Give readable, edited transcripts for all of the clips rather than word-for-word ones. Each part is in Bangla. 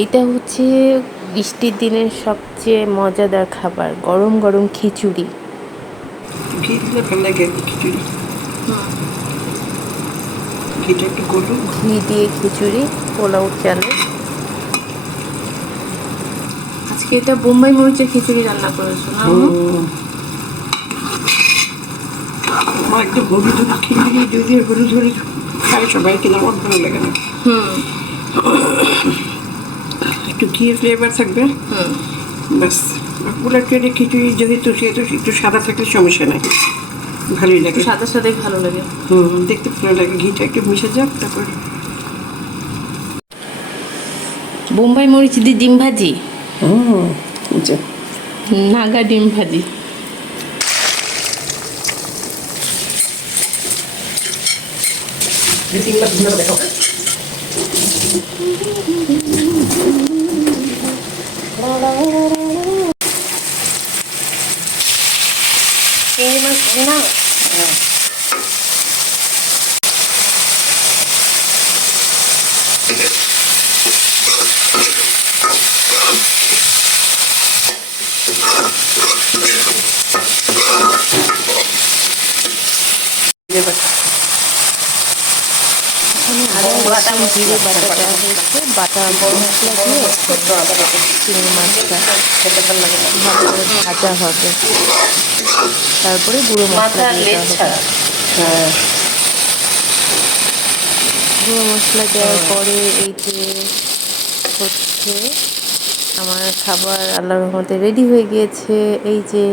এটা হচ্ছে বৃষ্টির দিনের সবচেয়ে মজাদার খাবার, গরম গরম খিচুড়ি। ঘি দিলে ভালো লাগে খিচুড়ি। ঘিটা একটু গরম। ঘি দিয়ে খিচুড়ি, পোলাও চালের। আজকে এটা বোম্বাই মরিচের খিচুড়ি রান্না করেছো না? আমার একটু হলুদ হলুদ খিচুড়ি যদি হলুদ হলুদ খায় সবাই, কিন্তু আমার ভালো লাগে না। একটু ঘিয়ের ফ্লেভার থাকবে, ব্যাস। পোলাও চালের খিচুড়ি যেহেতু সেহেতু একটু সাদা থাকলে সমস্যা নাই, ভালোই লাগে। সাদা সাদাই ভালো লাগে। দেখতে ভালো লাগে। ঘিটা একটু মিশে যাক, তারপর বোম্বাই মরিচ দিয়ে ডিম ভাজি, আচ্ছা। নাগা ডিম ভাজি। চিংড়ি মাছ না, জিরে বাটাটা হচ্ছে বাটা মশলা দিয়ে চিংড়ি মাছটা ভালো করে ভাজা হবে, তারপরে গুঁড়ো মশলা দিয়ে দেওয়া হবে। গুঁড়ো মশলা দেওয়ার পরে এই যে হচ্ছে আমার খাবার আল্লাহর রহমতে রেডি হয়ে গিয়েছে। এই যে,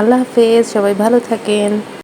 আল্লাহ হাফেজ, সবাই ভালো থাকেন।